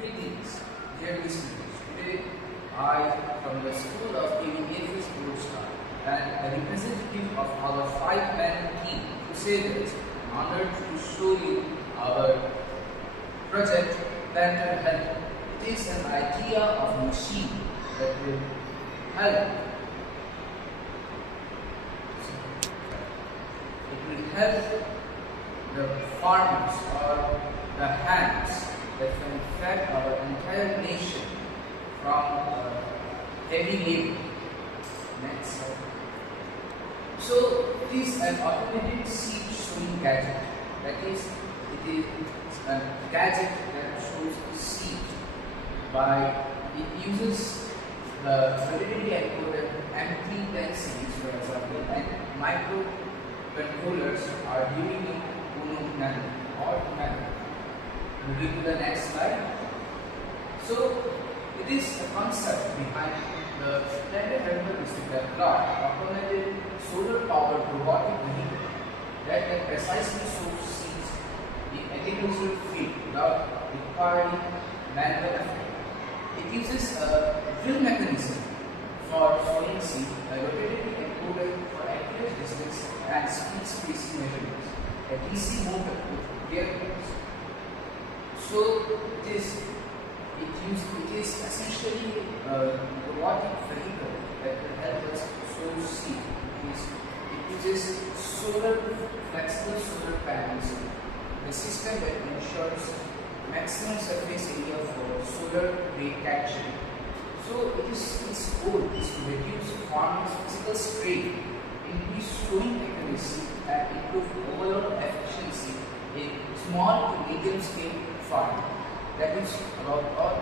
Greetings, dear listeners. Today, I, from the School of Innovators, and a representative of our five-man team, Crusaders, am honored to show you our project Planter Help. It is an idea of machine that will help. It will help the farmers or the hands that can feed our entire nation from heavy labor. Next slide. So it is an automated seed sowing gadget. That is, it is a gadget that shows seed by it uses the validity encoded MP10 series, for example, and microcontrollers are giving it nano or nano. Moving to the next slide. So it is the concept behind the Planter Helper is to develop automated solar powered robotic vehicle that can precisely sow seeds in agricultural field without requiring manual effort. It uses a drill mechanism for sowing seed, a rotating encoder for accurate distance and speed spacing measurements, a DC motor with gearbox. So it is essentially a robotic vehicle that will help us sow seed. It uses flexible solar panels, the system that ensures maximum surface area for solar ray catching. So its goal is to reduce farmers' physical strain, increase sowing accuracy, and improve overall efficiency in small to medium scale farming. That is about all